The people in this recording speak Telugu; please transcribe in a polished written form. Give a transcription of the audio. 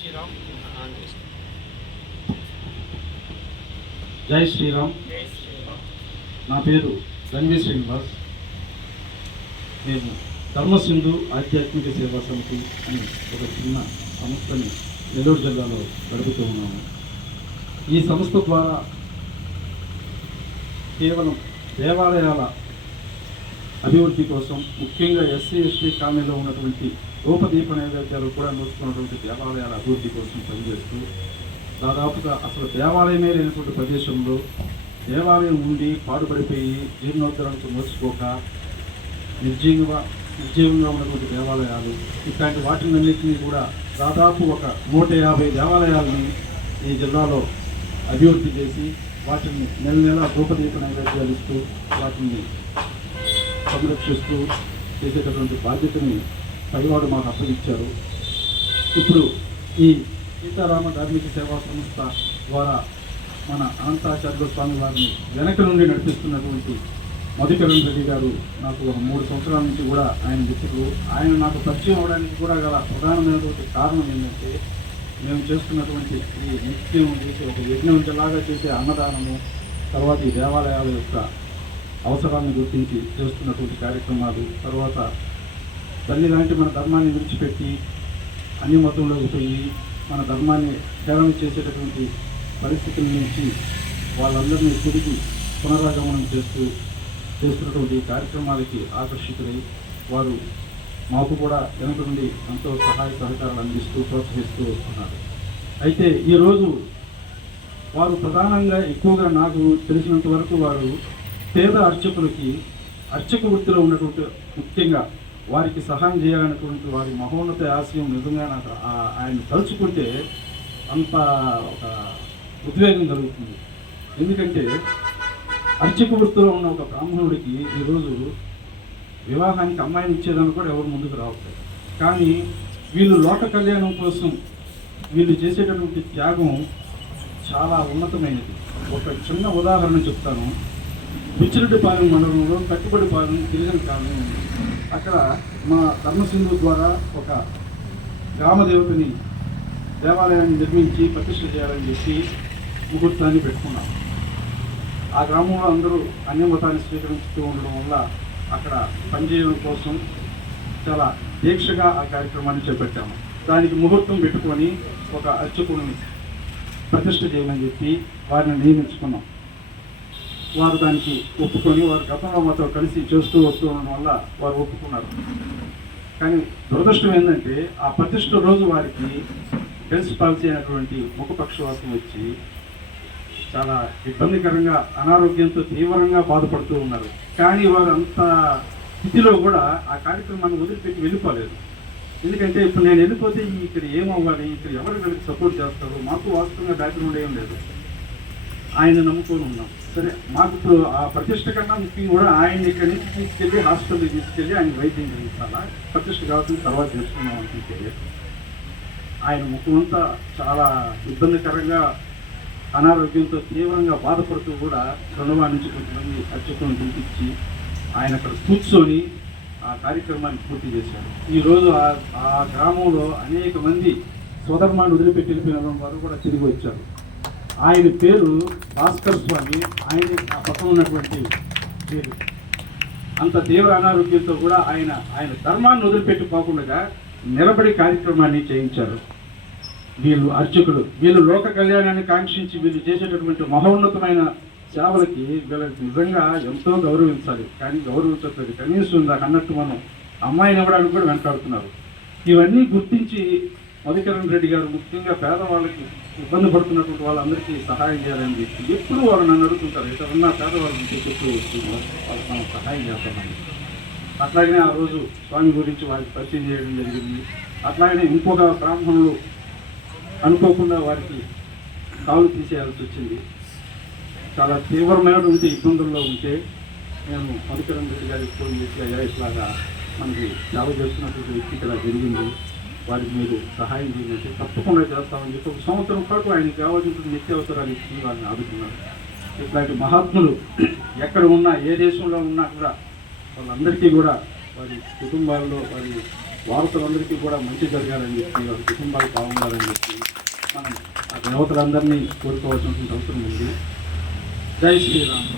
శ్రీరామ్ జై శ్రీరామ్. నా పేరు రణవీ శ్రీనివాస్. నేను ధర్మసింధు ఆధ్యాత్మిక సేవా సమితి అని ఒక చిన్న సంస్థని నెల్లూరు జిల్లాలో గడుపుతూ ఉన్నాము. ఈ సంస్థ ద్వారా కేవలం దేవాలయాల అభివృద్ధి కోసం, ముఖ్యంగా ఎస్సీ ఎస్టీ కాలనీలో ఉన్నటువంటి రూపదీప నైవేద్యాలు కూడా నోచుకున్నటువంటి దేవాలయాల అభివృద్ధి కోసం పనిచేస్తూ, దాదాపుగా అసలు దేవాలయమే లేనటువంటి ప్రదేశంలో దేవాలయం ఉండి పాడుపడిపోయి జీర్ణోద్ధరణకు నోచుకోక నిర్జీవంగా ఉన్నటువంటి దేవాలయాలు, ఇట్లాంటి వాటినన్నింటినీ కూడా దాదాపు ఒక 150 దేవాలయాలని ఈ జిల్లాలో అభివృద్ధి చేసి వాటిని నెల నెల రూపదీప నైవేద్యాలు ఇస్తూ వాటిని సంరక్షిస్తూ చేసేటటువంటి బాధ్యతని పైవాడు మాకు అప్పగించారు. ఇప్పుడు ఈ సీతారామ ధార్మిక సేవా సంస్థ ద్వారా మన అనంతాచార్య స్వామి వారిని వెనక నుండి నడిపిస్తున్నటువంటి మధుకరణ్ రెడ్డి గారు నాకు ఒక 3 సంవత్సరాల నుంచి కూడా ఆయన మిత్రులు. ఆయన నాకు పరిచయం అవడానికి కూడా గల ప్రధానమైనటువంటి కారణం ఏంటంటే, మేము చేస్తున్నటువంటి ఈ నిత్యం చేసే ఒక యజ్ఞంలాగా చేసే అన్నదానము, తర్వాత ఈ దేవాలయాల యొక్క అవసరాన్ని గుర్తించి చేస్తున్నటువంటి కార్యక్రమాలు, తర్వాత తల్లి లాంటి మన ధర్మాన్ని విడిచిపెట్టి అన్ని మతంలోకి పోయి మన ధర్మాన్ని హేళన చేసేటటువంటి పరిస్థితుల నుంచి వాళ్ళందరినీ తిరిగి పునరాగమనం చేస్తున్నటువంటి కార్యక్రమాలకి ఆకర్షితులై వారు మాకు కూడా వెనుక నుండి ఎంతో సహాయ సహకారాలు అందిస్తూ ప్రోత్సహిస్తూ వస్తున్నారు. అయితే ఈరోజు వారు ప్రధానంగా ఎక్కువగా నాకు తెలిసినంత వరకు వారు పేద అర్చకులకి అర్చక వృత్తిలో ఉన్నటువంటి, ముఖ్యంగా వారికి సహాయం చేయాలనేటువంటి వారి మహోన్నత ఆశయం నిజంగా నాకు ఆయన తలుచుకుంటే అంత ఒక ఉద్వేగం కలుగుతుంది. ఎందుకంటే అర్చక వృత్తిలో ఉన్న ఒక బ్రాహ్మణుడికి ఈరోజు వివాహానికి అమ్మాయిని ఇచ్చేదాన్ని కూడా ఎవరు ముందుకు రావట్లేదు. కానీ వీళ్ళు లోక కళ్యాణం కోసం వీళ్ళు చేసేటటువంటి త్యాగం చాలా ఉన్నతమైనది. ఒక చిన్న ఉదాహరణ చెప్తాను. బిచ్చిరెడ్డిపాలెం మండలంలో కట్టుబడిపాలెం గిరిజన కాలనీ ఉంది. అక్కడ మా ధర్మసింధు ద్వారా ఒక గ్రామదేవతని దేవాలయాన్ని నిర్మించి ప్రతిష్ఠ చేయాలని చెప్పి ముహూర్తాన్ని పెట్టుకున్నాం. ఆ గ్రామంలో అందరూ అన్య మతాన్ని స్వీకరిస్తూ ఉండడం వల్ల అక్కడ పనిచేయడం కోసం చాలా దీక్షగా ఆ కార్యక్రమాన్ని చేపట్టాము. దానికి ముహూర్తం పెట్టుకొని ఒక అర్చకుడిని ప్రతిష్ఠ చేయమని చెప్పి వారిని నియమించుకున్నాం. వారు దానికి ఒప్పుకొని, వారు గతంలో మాతో కలిసి చేస్తూ వస్తూ ఉండడం వల్ల వారు ఒప్పుకున్నారు. కానీ దురదృష్టం ఏంటంటే, ఆ ప్రతిష్ఠ రోజు వారికి హెల్త్ పాలసీ అయినటువంటి ముఖపక్షవాతం వచ్చి చాలా ఇబ్బందికరంగా అనారోగ్యంతో తీవ్రంగా బాధపడుతూ ఉన్నారు. కానీ వారు అంత స్థితిలో కూడా ఆ కార్యక్రమాన్ని వదిలిపెట్టి వెళ్ళిపోలేదు. ఎందుకంటే ఇప్పుడు నేను వెళ్ళిపోతే ఇక్కడ ఏమవ్వాలి, ఇక్కడ ఎవరు వీళ్ళకి సపోర్ట్ చేస్తారు, మాకు వాస్తవంగా బ్యాక్గ్రౌండ్ ఏం లేదు. ఆయన నమ్ముకొని ఉన్నాం. సరే, మాకు ఇప్పుడు ఆ ప్రతిష్ట కన్నా ముఖ్యంగా కూడా ఆయన ఇక్కడి నుంచి తీసుకెళ్ళి హాస్పిటల్కి తీసుకెళ్ళి ఆయన వైద్యం చేయించాలా, ప్రతిష్ట కావాల్సిన తర్వాత చేసుకున్నాం అనుకుంటే ఆయన ముఖమంతా చాలా ఇబ్బందికరంగా అనారోగ్యంతో తీవ్రంగా బాధపడుతూ కూడా రెండవ నుంచి కొంతమంది అర్చకులను పిలిపించి ఆయన అక్కడ కూర్చొని ఆ కార్యక్రమాన్ని పూర్తి చేశారు. ఈరోజు ఆ గ్రామంలో అనేక మంది స్వధర్మాన్ని వదిలిపెట్టి వెళ్ళిపోయిన వారు కూడా తిరిగి వచ్చారు. ఆయన పేరు భాస్కర్ స్వామి. ఆయన ఆ పక్కన ఉన్నటువంటి పేరు. అంత తీవ్ర అనారోగ్యంతో కూడా ఆయన ధర్మాన్ని వదిలిపెట్టుకోకుండా నిలబడి కార్యక్రమాన్ని చేయించారు. వీళ్ళు అర్చకులు, వీళ్ళు లోక కళ్యాణాన్ని కాంక్షించి వీళ్ళు చేసేటటువంటి మహోన్నతమైన సేవలకి వీళ్ళకి నిజంగా ఎంతో గౌరవించాలి. కానీ గౌరవించట్లేదు. కనీసం దాకా అన్నట్టు మనం అమ్మాయిని ఇవ్వడానికి కూడా వెంటాడుతున్నారు. ఇవన్నీ గుర్తించి మధుకరణ్ రెడ్డి గారు ముఖ్యంగా పేదవాళ్ళకి ఇబ్బంది పడుతున్నటువంటి వాళ్ళందరికీ సహాయం చేయాలని చెప్పి ఎప్పుడు వాళ్ళు నన్ను అడుగుతుంటారు, ఇక్కడ ఉన్న పేదవాళ్ళని ఎప్పుడు వాళ్ళకి మనం సహాయం చేస్తామని. అట్లాగనే ఆ రోజు స్వామి గురించి వారికి పరిచయం చేయడం జరిగింది. అట్లాగనే ఇంకొక బ్రాహ్మణులు అనుకోకుండా వారికి కాలు తీసేయాల్సి వచ్చింది. చాలా తీవ్రమైనటువంటి ఇబ్బందుల్లో ఉంటే నేను మధుకరణ్ రెడ్డి గారికి ఫోన్ చేసి, అయ్యా ఇట్లాగా మనకి సేవ చేస్తున్నటువంటి వ్యక్తికి ఇలా జరిగింది, వారికి మీరు సహాయం చేయాలంటే తప్పకుండా చేస్తామని చెప్పి 1 సంవత్సరం పాటు ఆయనకి కావాల్సిన నిత్యావసరాలు ఇచ్చి వారిని ఆదుకున్నారు. ఇట్లాంటి మహాత్ములు ఎక్కడ ఉన్నా, ఏ దేశంలో ఉన్నా కూడా వాళ్ళందరికీ కూడా వారి కుటుంబాల్లో, వారి వారసులందరికీ కూడా మంచి జరగాలని చెప్పి వాళ్ళ కుటుంబాలు బాగుండాలని చెప్పి మనం ఆ దేవతలందరినీ కోరుకోవాల్సిన అవసరం ఉంది. జై శ్రీరామ్.